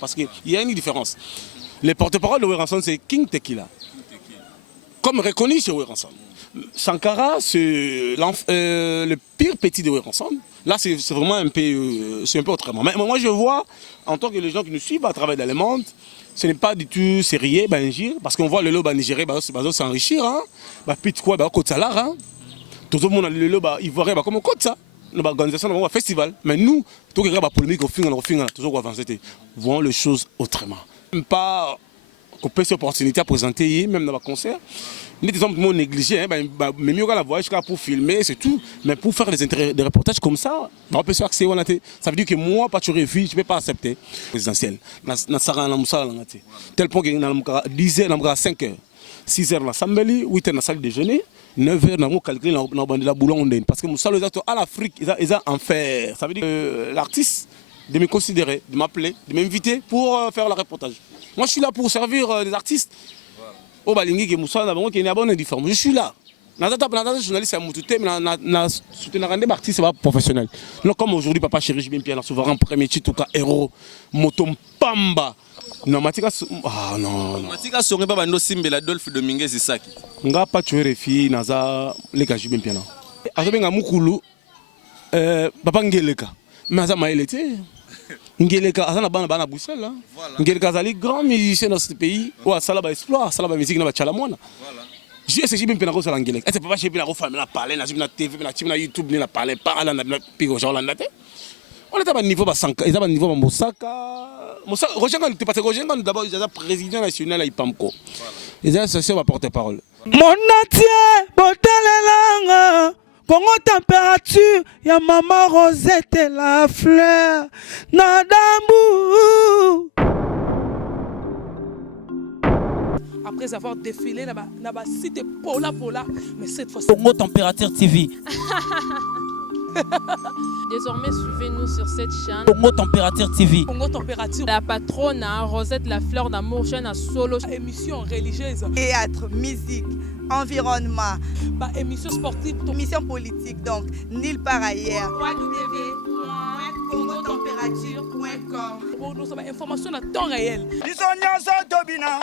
Parce qu'il y a une différence. Les porte-parole de Weranson, c'est King Tequila. Comme reconnu chez Weranson. Sankara, c'est le pire petit de Weranson. Là, c'est vraiment un peu autrement. Mais moi, je vois, en tant que les gens qui nous suivent à travers dans le monde, ce n'est pas du tout sérieux, parce qu'on voit le lot nigérien s'enrichir. Puis quoi, côte salaire. Tout le monde a le lot ivoirien, comme côte ça. L'organisation d'un festival. Mais nous, tout le monde a polémique au final, toujours avancer. Voyons les choses autrement. Même pas qu'on peut cette opportunité à présenter, même dans le concert. Nous sommes négligés, mais mieux qu'à la voix pour filmer, c'est tout. Mais pour faire des reportages comme ça, on peut se faire accès. Ça veut dire que moi, pas toujours je ne peux pas accepter présidentiel. Tel point que nous avons 10 heures, 5 heures, 6 heures, 8 heures dans la salle de déjeuner, 9 heures, nous avons calculé dans la boulon. Parce que nous sommes à l'Afrique, ils ont en faire. Ça veut dire que l'artiste de me considérer, de m'appeler, de m'inviter pour faire le reportage. Moi, je suis là pour servir des artistes. Je suis là. Je suis journaliste, mais artiste professionnel. Comme aujourd'hui, Papa Chéri, je bien souverain premier Chituka, héros, Motom Pamba. Non, Matika. Ah non. Matika serait pas bando Simbela Dolphe Dominguez et ça. Nga pas tuer les filles, Naza, les gars, je bien piano. Azobenga Mukulu, Papa Ngeleka. Mais Naza Maëlete. Ngeleka azana bana Bruxelles. Ngeleka azali grand musicien dans ce pays. Ou Salaba Exploit, Salaba musique na Chalamona. Voilà. J'ai essayé bien pénago sur Ngeleka. Est-ce pas chez bien la famille la parler na TV na YouTube na parler pas na pigo Hollandais. On est à un niveau bas Sanka, ils ont un niveau bas Mosaka. Mosaka Rogenga tu parce que Rogenga d'abord il est président national à Ipamko. Ils ont associé à porte-parole. Mon atier botelelanga Congo température, ya maman Rosette et la fleur, Nadambu. Après avoir défilé dans la cité Pola, mais cette fois Congo Température TV. Désormais, suivez-nous sur cette chaîne. Congo Température TV. Congo Température. La patronne Rosette la fleur d'amour, chaîne à solo. Émission religieuse. Théâtre, musique, environnement. Émission sportive. Émission politique, donc nulle part ailleurs. Pour nous avons information à temps réel.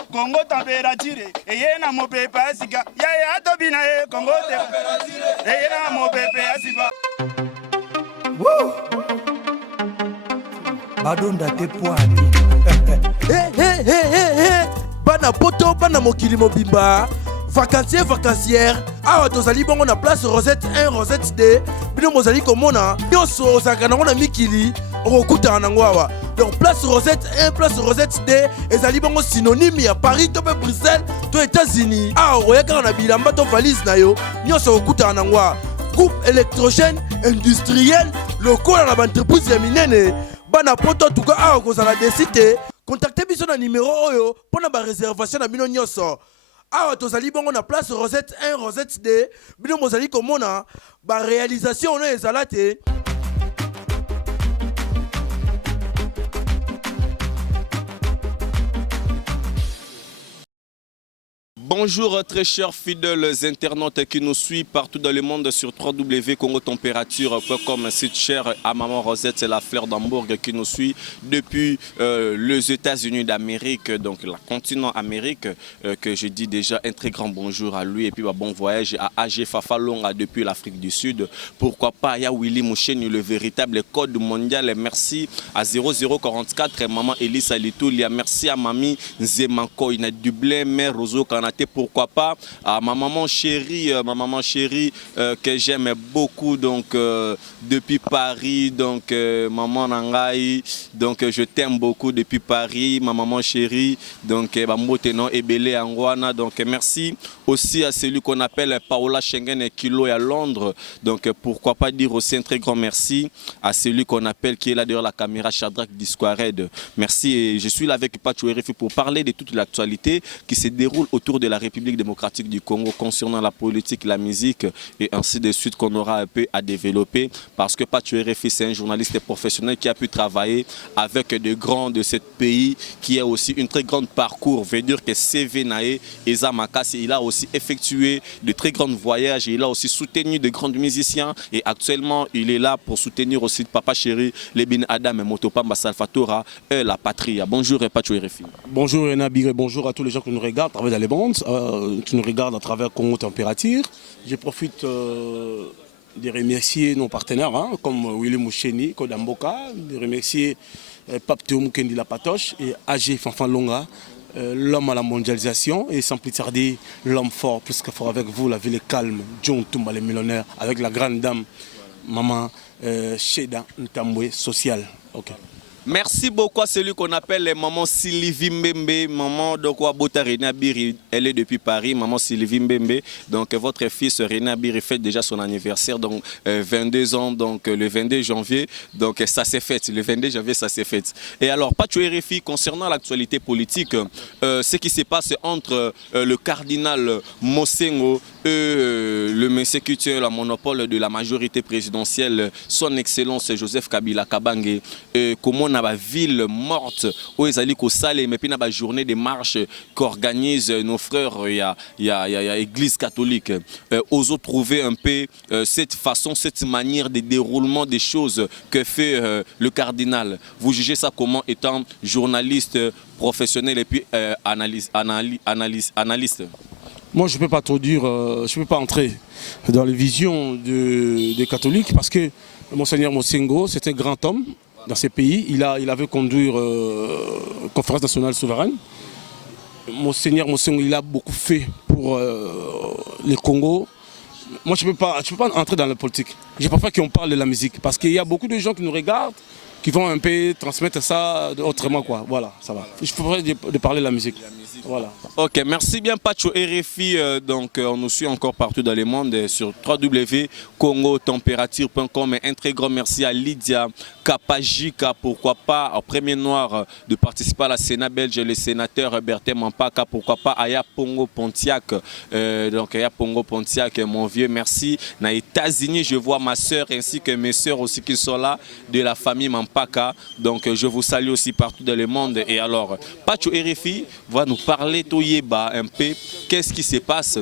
Congo Température. Et yena mo pepe asika. Ya tobina Congo Température. Et yena mo pepe asika. Badonda te poani. Bana poto bana mokili mobimba. Vacancière. Awa tozali bongo na place Rosette 1, Rosette 2. Bino mozali komona. Nyonso osaka nango na mikili. Okuta nango awa. Donc place Rosette 1, place Rosette 2. Ezali bongo synonyme ya Paris to pe Bruxelles to États-Unis. Awa oyaka na bilamba to valise na yo. Nyonso okuta nango awa. Groupe électrogène industriel local à l'entreprise ya minene bana poto tuka awa kozala desite contactez biso na numéro oyo pona ba réservation na bino nyonso awa tozali bongo na place Rosette 1 Rosette 2 bino mozali komona ba réalisation no ezala te. Bonjour très chers fidèles internautes qui nous suivent partout dans le monde sur www.congotempérature.com. C'est cher à Maman Rosette, c'est la fleur d'Hambourg qui nous suit depuis les États-Unis d'Amérique, donc le continent Amérique, que je dis déjà un très grand bonjour à lui et puis bon voyage à AG Fafalonga depuis l'Afrique du Sud. Pourquoi pas à Willy Moucheni, le véritable code mondial. Merci à 0044, Maman Elisa Litoulia. Merci à Mami Nzemanko, il a Dublin, Mère Roso Kanate. Pourquoi pas à ma maman chérie que j'aime beaucoup donc depuis Paris, donc maman Nangai, donc je t'aime beaucoup depuis Paris, ma maman chérie, donc Bamoteno Ebele Angwana, donc merci aussi à celui qu'on appelle Paola Schengen et Kilo à Londres, donc pourquoi pas dire aussi un très grand merci à celui qu'on appelle qui est là derrière la caméra Shadrach Disquared. Merci et je suis là avec Pacho RFI pour parler de toute l'actualité qui se déroule autour de la République démocratique du Congo concernant la politique, la musique et ainsi de suite qu'on aura un peu à développer parce que Pacho RFI c'est un journaliste professionnel qui a pu travailler avec de grands de ce pays qui a aussi une très grande parcours. Veut dire que CV Nae et Zamakasi, il a aussi effectué de très grands voyages et il a aussi soutenu de grands musiciens et actuellement il est là pour soutenir aussi Papa Chéri, Lebin Adam et Motopamba Salfatora et la Patria. Bonjour Pacho RFI. Bonjour René Bigre, bonjour à tous les gens qui nous regardent à travers les bandes, qui nous regardent à travers Congo Température. Je profite de remercier nos partenaires comme Willy Moucheni, Kodamboka, de remercier Pape Théo Mukendi La Patoche et AG Fanfan Longa, l'homme à la mondialisation et sans plus tarder l'homme fort, plus que fort avec vous, la ville est calme, John Toumba les millionnaires, avec la grande dame, maman Sheda Ntambwe Social. Okay. Merci beaucoup à celui qu'on appelle maman Sylvie Mbembe, maman de quoi Bota Rena Biri, elle est depuis Paris, maman Sylvie Mbembe. Donc votre fils Rena Biri fête déjà son anniversaire, donc 22 ans, donc le 22 janvier, donc ça s'est fait, le 22 janvier ça s'est fait. Et alors Pacho RFI, concernant l'actualité politique, ce qui se passe entre le cardinal Mosengo et le monsieur qui tient le monopole de la majorité présidentielle, son excellence Joseph Kabila Kabange, comment on a une ville morte où ils allaient au Salé, mais puis on a une journée de marche qu'organisent nos frères, il y a l'église catholique. Osons trouver un peu cette façon, cette manière de déroulement des choses que fait le cardinal. Vous jugez ça comment étant journaliste, professionnel et puis analyste? Moi, je ne peux pas trop dire, je ne peux pas entrer dans les visions des catholiques parce que Monseigneur Mosengo, c'est un grand homme dans ces pays. Il avait conduire la conférence nationale souveraine. Monseigneur Mosengo, il a beaucoup fait pour le Congo. Moi, je ne peux pas entrer dans la politique. Je préfère qu'on parle de la musique parce qu'il y a beaucoup de gens qui nous regardent, qui vont un peu transmettre ça autrement, quoi. Voilà, ça va. Je préfère de parler de la musique. Voilà. Ok, merci bien Pacho RFI. Donc on nous suit encore partout dans le monde sur www.congotemperature.com. Un très grand merci à Lydia Kapajika, pourquoi pas au premier noir de participer à la Sénat belge, le sénateur Bertin Mampaka, pourquoi pas Aya Pongo Pontiac. Donc Aya Pongo Pontiac, mon vieux, merci. Aux États-Unis, je vois ma soeur ainsi que mes soeurs aussi qui sont là de la famille Mampaka. Donc je vous salue aussi partout dans le monde. Et alors, Pacho RFI va nous parler un peu qu'est-ce qui se passe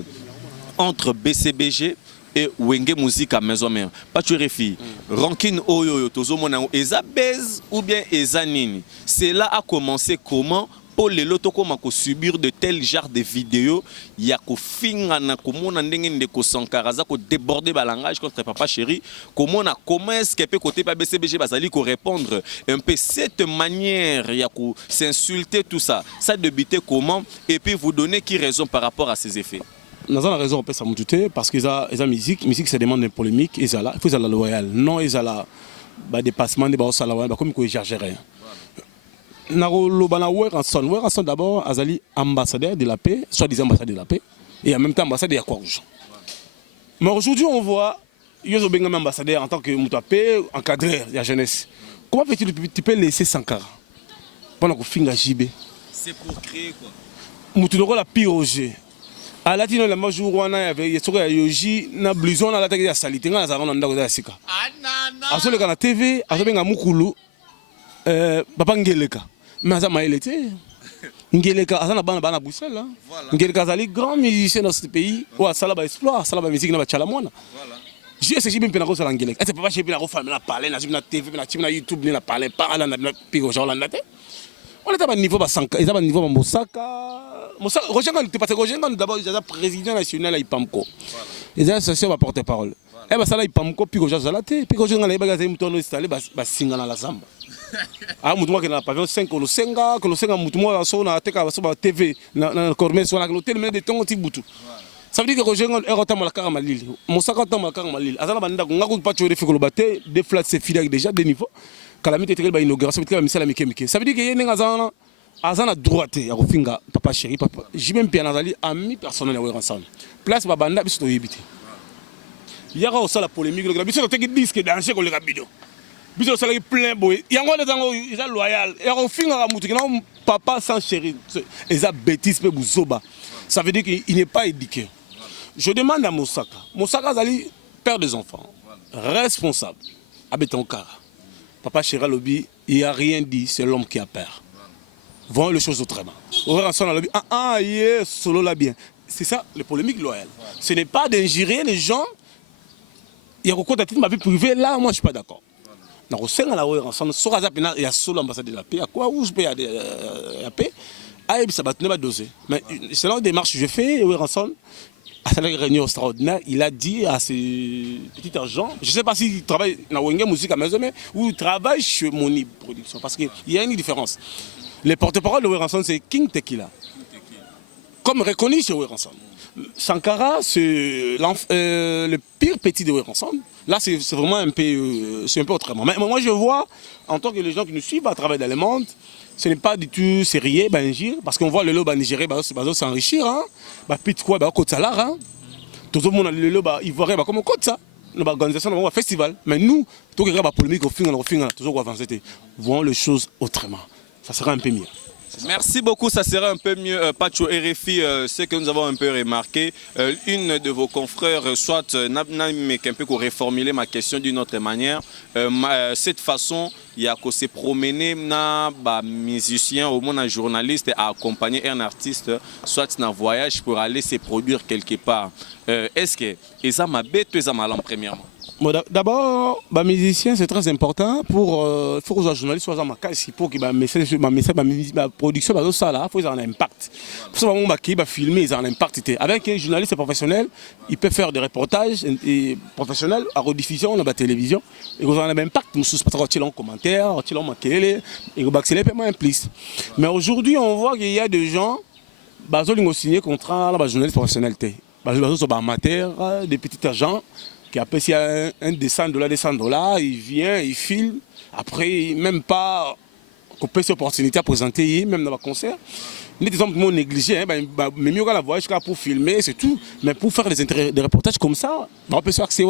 entre BCBG et Wenge Musique à Maison Mère. Pacho RFI, Rankin Oyo, Tozomona, Eza Bez ou bien Eza Nini. Cela a commencé comment? Pour les lotos comment subir de tels genres de vidéos, il y a qu'au fin na comment ndenge ko sankaraza ko déborder balangage contre Papa Chéri, comment est-ce que peut côté BCBG bazali ko répondre un peu cette manière il y a ko s'insulter tout ça, ça débuter comment et puis vous donner qui raison par rapport à ces effets. Nous avons la raison on peut s'amouter parce qu'ils ont musique ça demande une polémique ils ont là il faut la loyal non ils ont là dépassement des barres salariales comme quoi exagérer. Weranson d'abord Azali ambassadeur de la paix, soi-disant ambassadeur de la paix, et en même temps ambassadeur de la Croix-Rouge. Mais aujourd'hui on voit Yozobengam ambassadeur en tant que paix, encadreur de la jeunesse. Comment tu peux laisser Sankara pendant que Finga JB? C'est pour créer quoi? Moutouno la piroger. À la tino la majourouana avec Yesoka Yoji na blouson à la tête de la salité na zaron ndako za sika. Aso le kana TV, aso benga mukulu papa Ngeleka. Mais ça m'a été. Ngeleka, ça n'a pas de Bruxelles. Ngeleka, c'est un grand musicien dans ce pays. Ouais, ça là, exploit, ça là, musique, n'a pas de chalamona. J'ai essayé de me faire un Ngeleka. C'est pas chez la famille, la parler, la TV, la YouTube, la parler, pas la pigo, genre la tête. On est à un niveau de Sanka, ils ont un niveau de Mosaka. Roger, parce que Roger, d'abord, il est président national à Ipamko. Ils ont associé à porte-parole. Et bien, ça là, Ipamko, puis Roger, ça là, puis Roger, il a installé, il singa dans la Zamba. Ah, mutumwa kena pavillon 5 kolosenga mutumwa so na teka baso ba TV na cormet so na l'hôtel mais de tongo tibutu. Ça veut dire que Roger Ngol est retombé à la Malili. Mosaka tombe à la Malili. Azana banda ngaku Pacho RFI kolobate des flats c'est fidèle déjà des niveaux. Calamité était ba inauguration ça veut dire que misala ça veut dire que yenga azana droite ya kofinga Papa Chéri papa. J'ai même bien azali ami personnel ya ensemble. Place ba banda biso yebite. Yaka osala polémique le biso te disque danger ko le rabido. Biso salaki plein boy. Yango les zango ils loyal. Et on finira mutu na papa sans chéri. Eza bêtise pe buzoba. Ça veut dire qu'il n'est pas éduqué. Je demande à Moussaka. Moussaka Zali, père des enfants, responsable. Abetonkara. Papa Chéra Lobi, il n'y a rien dit, c'est l'homme qui a peur. Voyons les choses autrement. Solo là bien. C'est ça, les polémiques loyales. Ce n'est pas d'injurer les gens. Il y a beaucoup de ma vie privée, là, moi je ne suis pas d'accord. Il y a solo l'ambassade de la paix. À quoi où je peux y aller la paix? Mais selon la démarche que je fais, à la réunion extraordinaire, il a dit à ses petits agents, je ne sais pas s'il travaille dans la musique à maison, mais ou il travaille chez Moni Production. Parce qu'il y a une différence. Les porte-parole de Weranson, c'est King Tequila. Comme reconnu chez Weranson. Sankara, c'est le pire petit de Weranson. Là, c'est vraiment un peu autrement. Mais moi, je vois, en tant que les gens qui nous suivent à travers dans le monde, ce n'est pas du tout sérieux, parce qu'on voit le lot nigérien s'enrichir. Pit quoi, côte salaire. Tout le monde a le lot ivoirien comme côte ça. L'organisation d'un festival. Mais nous, tout le monde a polémique au final, toujours avancer. Voyons les choses autrement. Ça sera un peu mieux. Merci beaucoup, ça sera un peu mieux. Pacho RFI, ce que nous avons un peu remarqué, une de vos confrères, soit n'a un peu reformulé ma question d'une autre manière. Cette façon, il y a que se promener na musicien ou un journaliste à accompagner un artiste, soit un voyage pour aller se produire quelque part. Est-ce que ça m'a bête ou ça m'a premièrement? D'abord, les musiciens, c'est très important pour que les journalistes soient en macasse, pour que la production soit là, il faut avoir un impact. Pour ça, ils va filmer, ils ont un impact. Avec un journaliste professionnel, il peut faire des reportages professionnels à rediffusion dans la télévision. Et ils ont un impact, ils ont un commentaire, ils ont un maquillé, et ils ont un plus. Mais aujourd'hui, on voit qu'il y a des gens qui ont signé un contrat avec les journalistes professionnels. Ils sont amateurs, des petits agents. Qui après s'il y a un $200, il vient, il filme, après même pas couper cette opportunité à présenter, même dans le concert. Les gens qui m'ont négligé, mais mieux qu'à la voyage pour filmer, c'est tout. Mais pour faire des reportages comme ça, on peut se faire accès.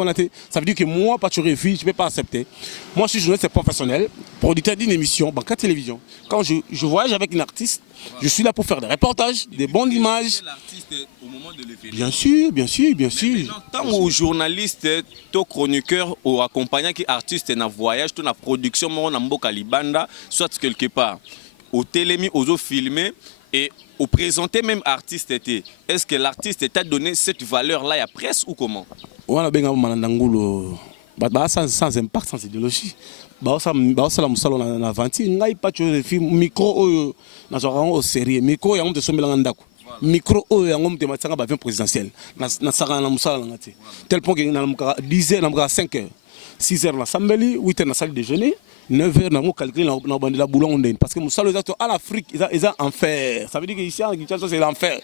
Ça veut dire que moi, pas de refus, je ne peux pas accepter. Moi, je suis journaliste professionnel, producteur d'une émission, banque à télévision. Quand je voyage avec une artiste, je suis là pour faire des reportages, des bonnes images. Bien sûr, bien sûr, bien sûr. Tant que journaliste, ton chroniqueur ou accompagnant qui artiste dans voyage, dans la production, dans Mboka Libanda, soit quelque part, au télémi, aux filmé. Et au présenter même artiste, est-ce que l'artiste t'a donné cette valeur-là à la presse ou comment? Sans impact, sans idéologie. Micro avion présidentiel. Tel point que 10 h 5 h 6 h l'assemblée, 8 h dans la salle de déjeuner, 9 h dans le calcul dans la boulon. Parce que nous sommes à l'Afrique, ils ont enfer. Ça veut dire qu'ici, c'est l'enfer.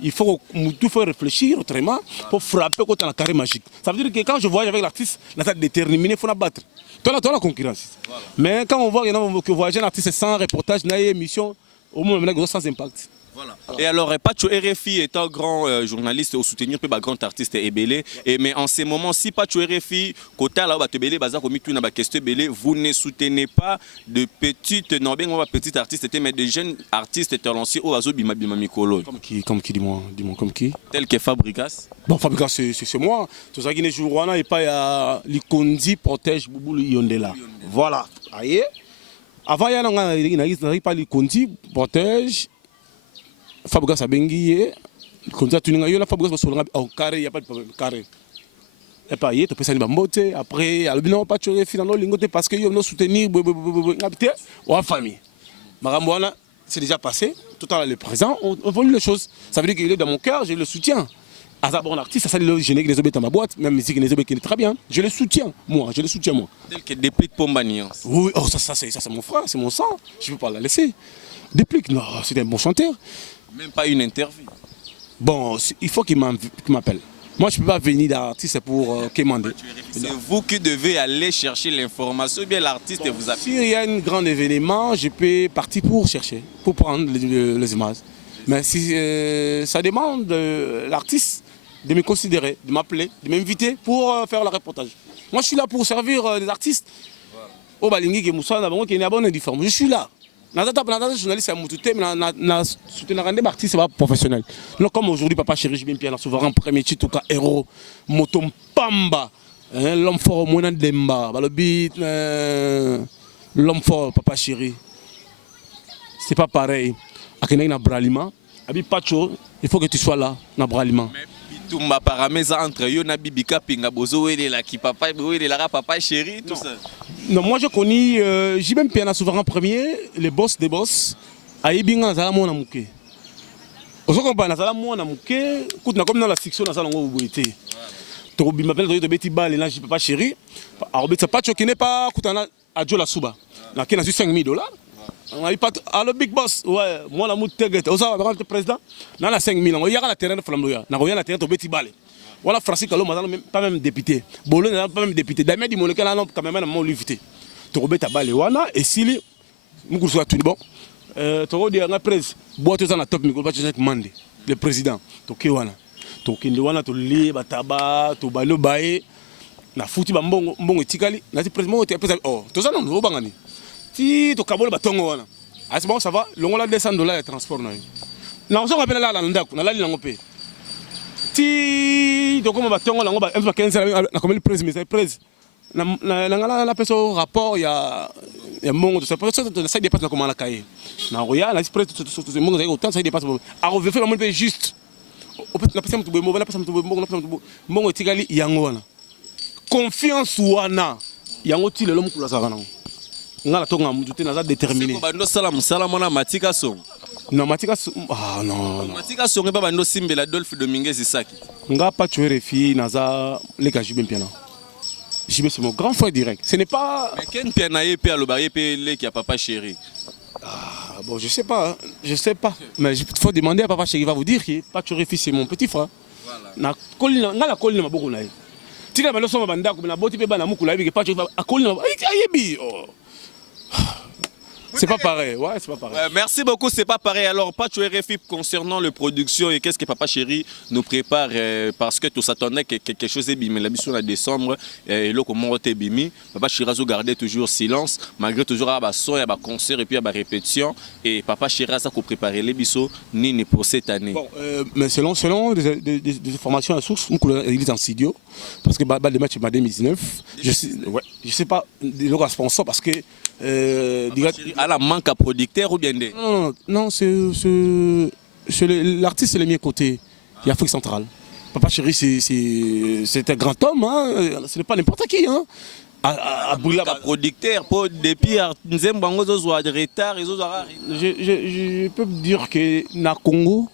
Il faut tout faire réfléchir autrement pour frapper contre la carré magique. Ça veut dire que quand je voyage avec l'artiste, la tête déterminée, il faut la battre. Tu as la concurrence. Mais quand on voit que voyager un artiste sans reportage, sans émission, au moins, il y a sans impact. Voilà. Et alors, Pacho RFI est un grand journaliste au soutenir un grand artiste Ebélé. Mais en ces moments, si Pacho RFI, côté là, vous ne soutenez pas de petits artistes, mais de jeunes artistes lancés au Azo Bima Mikolo. Comme qui, dis-moi, comme qui? Tel que Fabrikas. Bon, Fabrikas, c'est moi. Tout ça qui n'est joué et pas l'Ikondi protège Boubou Yondela. Voilà. Aïe. Avant, il n'y a pas l'Ikondi protège. Fabrikas a bengi comme ça tu n'as eu la Fabrikas sur le carré, il n'y a pas de problème carré. Et pas hier tu peux ça bambote après albino pas tu finalement lingote parce que yo nous soutenir habiter ou famille. Marambouana c'est déjà passé, tout à le présent on voit les choses. Ça veut dire qu'il est dans mon cœur, je le soutiens. À un bon artiste, ça le générique des obéis dans ma boîte, même musique des obéis qui est très bien. Je le soutiens, moi, je le soutiens moi. Tel que Déplique Pombanian. Oui, oh ça c'est mon frère, c'est mon sang, je ne peux pas la laisser. Déplique, non, c'est un bon chanteur. Même pas une interview. Bon, il faut qu'il m'appelle. Moi, je ne peux pas venir d'artiste pour quémander. C'est vous qui devez aller chercher l'information, ou bien l'artiste vous appelle. S'il y a un grand événement, je peux partir pour chercher, pour prendre les images. Mais si ça demande l'artiste de me considérer, de m'appeler, de m'inviter pour faire le reportage. Moi, je suis là pour servir les artistes. Au Balingi, qui est Moussa, qui est une bonne uniforme. Je suis là. Naza journaliste à Moutouté, mais na soutenir un artiste professionnel. Donc comme aujourd'hui, Papa Chéri, bien Pierre, souverain premier titre, héros, Motom Pamba, l'homme fort, Mounan Demba, l'homme fort, Papa Chéri. C'est pas pareil. Akenei na Bralima, Abi Pacho, il faut que tu sois là, na Bralima. Tumba parameza entre yo na Bibika Pinga Bozo et la qui papa et la Papa Chéri, tout ça. Non, moi je connais Jibem Piana souverain premier, les boss des boss, Aïbinga Nazala Mona Mouké. Ozo kompa Nazala Mona Mouké, écoute, comme dans la section Nazala Ngo Boité. Tobi m'appelle de Betty Ball et là j'ai Papa Chéri. Arobet ça pas qui n'est pas Koutana Adjo la Souba. Là qui a eu $5,000. On a pas le big boss, ouais, moi la mouteguette. Oza va le président. Dans la 5 000, il y a la terrain de Flamboya. Na roya la terrain de Betty Ball. Voilà Francis Kalo, pas même député. Bolo n'a pas même député. Damien dit mon lequel là quand même mon livité. Tu robet ta balle wana et s'il nous soit tout bon. Tu robet un presse. Boîte dans la top micro pas juste mandé. Le président. Tu qui wana. Tu qui wana tu li bataba, tu balo bae. Na fouti ba mbongo tikali. Na ti président tu président. Oh, tout ça non bangani. Si tu kabolo batongo wana. À ce moment ça va, le ngola $200 de transport na. Na on se rappelle là ndako, na lali na ngopé. Si tu comme batongo la ngoba M15 na comme le président, président. Na peso rapport ya mongo de ça parce que ça dépasse comment la cahier. Na roya la président mongo ça autant ça dépasse. A refaire le monde juste. Au fait la personne tu mongo, la personne tu mongo tikali yango wana. Confiance wana. Yango ti le lomo kula sakana. Ngala tonga mutute naza déterminé. Bando salam salamona matika son. Non matika ah non. Matika son ba bando simbela Dolphe Dominguez Isaki. Nga pas tuer fi naza les ka Jibem Piana. Jibem c'est mon grand frère direct. Ce n'est pas mais Ken Piana pe alobaye pe le qui a Papa Chéri. Ah bon je sais pas, hein. Je sais pas. Mais il faut demander à Papa Chéri, il va vous dire que pas tuer fi c'est mon petit frère. Voilà. Na kolina ngala kolina maboko na ye. Tika balo so banda ko na boti pe bana mukula bi pas tuer a kolina ayebi. C'est pas pareil, ouais, c'est pas pareil. Merci beaucoup, c'est pas pareil. Alors, Pacho RFI concernant la production et qu'est-ce que Papa Chéri nous prépare parce que tout s'attendait que quelque chose est bimé. La mission en décembre, et là, comment on était bimé, Papa Chéri a gardé toujours silence, malgré toujours un son, un concert et puis une répétition. Et Papa Chéri a préparé les bisous ni pour cette année. Bon, mais selon des informations à source, il est en studio parce que le match est en 2019. Je sais pas le responsable parce que à la manque à producteur ou bien des... Non, c'est l'artiste, c'est le mien côté. Il y a Afrique centrale. Papa Chéri, c'est un grand homme, hein. Ce n'est pas n'importe qui. Hein. À producteur, depuis je peux dire que dans le Congo,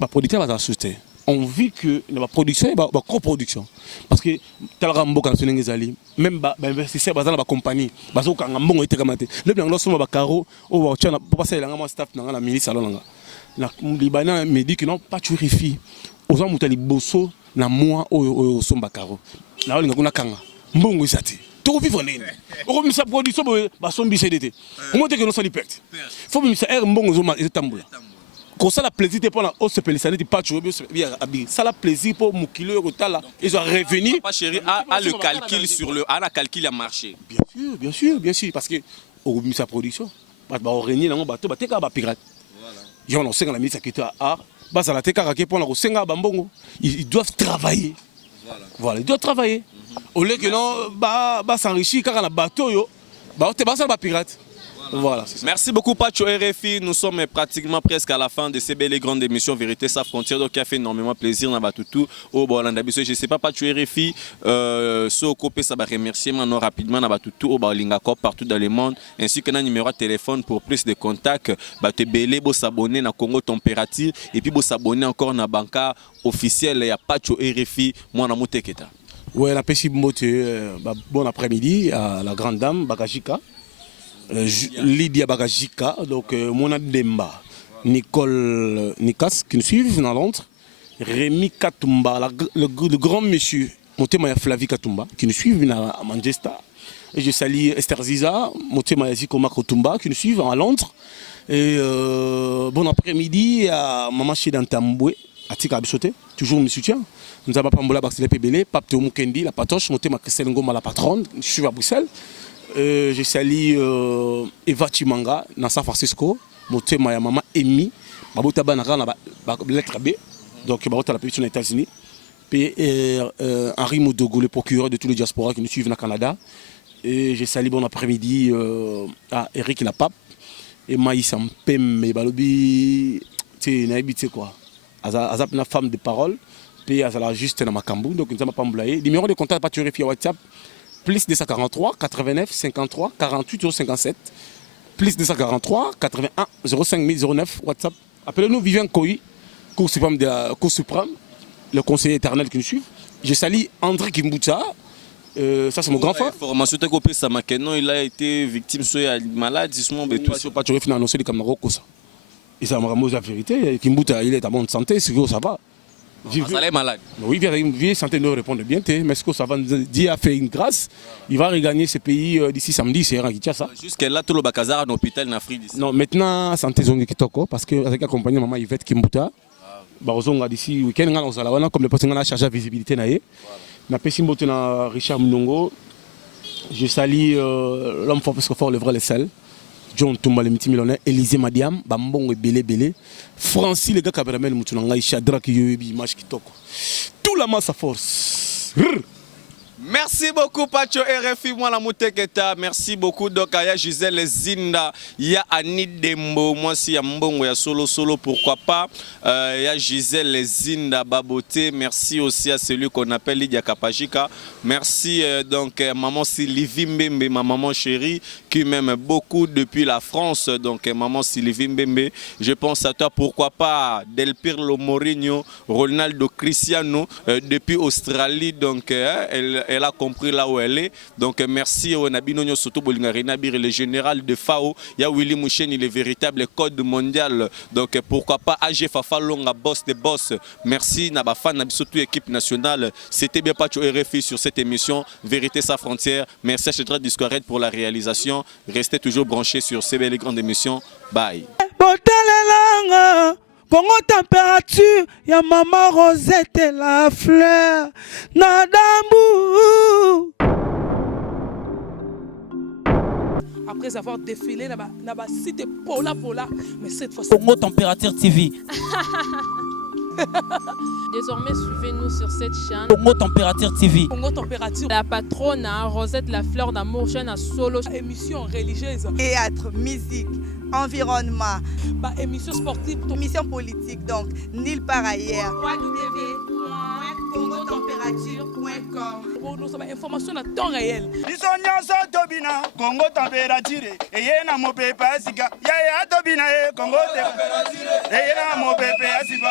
le producteur va s'assister. On vit que la production est la coproduction. Parce que Talrambo, quand on est allé, même les investisseurs dans la compagnie, parce que quand on est allé, les gens sont allés caro, on va passer le staff dans la ministre. Les Libanais me disent que non, pas tu réfis. Aux gens qui ont bosso, na moi au son bacaro. Là, on a kanga. Mbongo isati. Tout vivre en ligne. On remet sa production, bah son biché d'été. On montre que nous sommes perte. Faut que ça air mbongo zoma et tamboula. Quand ça la plaisir pour la hausse pelissane du patch ça la plaisir pour mon kilo là ils ont revenu. Papa Chéri a le calcul sur le a la calcul à marché. Bien sûr parce que au remis sa production bah on régner dans mon bateau bah t'es qu'à pirate. Ils ont lancé dans la ministre qui était à bah ça la t'es qu'à pour la resenga bambongo ils doivent travailler. Voilà ils doivent travailler. Au lieu que non bah s'enrichir car la bateau yo bah t'es pas ça bah pirate. Voilà, merci beaucoup Pacho RFI, nous sommes pratiquement presque à la fin de ces belles et grandes émissions Vérité sans frontières donc qui a fait énormément plaisir dans Batutu au Bolanda. Je sais pas Pacho RFI so copé ça va remercier maintenant rapidement dans Batutu au Balingako partout dans le monde ainsi que un numéro de téléphone pour plus de contacts te belé bo s'abonner na Congo Température et puis bo s'abonner encore na banca officielle ya Pacho RFI moi na Muteketa. Ouais, la Pessi Mbote bon après-midi à la grande dame Bakajika. Lydia Bagajika, donc Mona Demba, Nicole Nikas qui nous suivent dans Londres, Rémi Katumba, le grand monsieur, Motema Flavie Katumba qui nous suivent à Manchester. Et je salue Esther Ziza, Motema Yaziko Kotumba qui nous suivent à Londres. Et bon après-midi à Maman Chedantamboué, à Tika Abichote, toujours me soutient. Nous avons Pambola Baxile Pebele, Pape Théo Mukendi, la patoche, Motema Christelle Ngoma, la patronne, je suis à Bruxelles. Je salue Eva Chimanga dans San Francisco. Motema ya maman Emi. Babota banaka na lettre B. Donc babota la petite aux États-Unis. Puis Henri Modogo, le procureur de tous les diasporas qui nous suivent au Canada. Et je salue bon après-midi à Eric Lapape. Et Maïs Mpem, Balobi, tu sais quoi. Azap une femme de parole. Puis Azala juste dans Makambu. Donc nous avons pas oublié. Numéro de contact pas via WhatsApp. Plus 243 89 53 48 057. Plus 243 81 05 09 WhatsApp. Appelez-nous Vivien Koyi, Cour suprême de la Cour suprême, le conseiller éternel qui nous suit. Je salue André Kimbucha. Ça c'est mon grand frère. Formation te copé ça maintenant il a été victime de maladie et tout ça. Pas tu refais annoncer les camarades ça. Et ça me la vérité. Kimbucha il est en bonne santé, c'est que ça va. Ça est malade. Oui, vieille santé nous répondre bien. Mais ce que ça va Dieu a fait une grâce. Il va regagner ce pays d'ici samedi, c'est ça. Jusqu'à là tout le Bakazar en hôpital en Afrique. Non, maintenant santé zongi kitoko parce que avec accompagné maman Yvette Kimbucha. Bazonga d'ici week-end on a la comme le poste on a chargé visibilité naé. Na pesimbote na Richard Mnongo. Je salue l'homme fort parce que fort le vrai le sel. John Toumba le multimillionnaire, Élisée Madiam, Bambong et Belé. Francis le gars Kaberamel Moutunanga, Chadrak Yobi, Mach Kitoko. Tout la masse à force. Merci beaucoup Pacho RFI moi la Mouteketa. Merci beaucoup donc ya Gisèle Zinda, ya Annie Dembo, moi si ya Mbongo ya solo pourquoi pas. Ya Gisèle Zinda Baboté, merci aussi à celui qu'on appelle Lydia Kapajika. Merci donc maman Sylvie Mbembe, ma maman chérie qui m'aime beaucoup depuis la France. Donc maman Sylvie Mbembe, je pense à toi pourquoi pas Del Pirlo Mourinho, Ronaldo Cristiano depuis Australie donc elle a compris là où elle est. Donc merci au Nabinonyo Soto Bolingarina Bir, le général de FAO. Il y a Willy Moucheni, le véritable code mondial. Donc pourquoi pas AG Fafalonga, boss des boss. Merci Nabafan, Nabisotou équipe nationale. C'était bien Pacho RFI sur cette émission Vérité sans frontières. Merci à Chedra Discoret pour la réalisation. Restez toujours branchés sur ces belles grandes émissions. Bye. Congo température, ya maman Rosette et la fleur, Nadambu. Après avoir défilé là-bas, cité Pola, mais cette fois-ci. Congo Température TV. Désormais, suivez-nous sur cette chaîne. Congo Température TV. Congo Température. La patronne Rosette la fleur d'amour, chaîne à solo. Émission religieuse. Théâtre, musique, environnement. Émission sportive. Émission politique, donc nulle part ailleurs. www.congotempérature.com. Pour nous avoir information à temps réel. Bisonyaso tobina Congo température eyena mopepe asika ya tobina Congo température eyena mopepe asika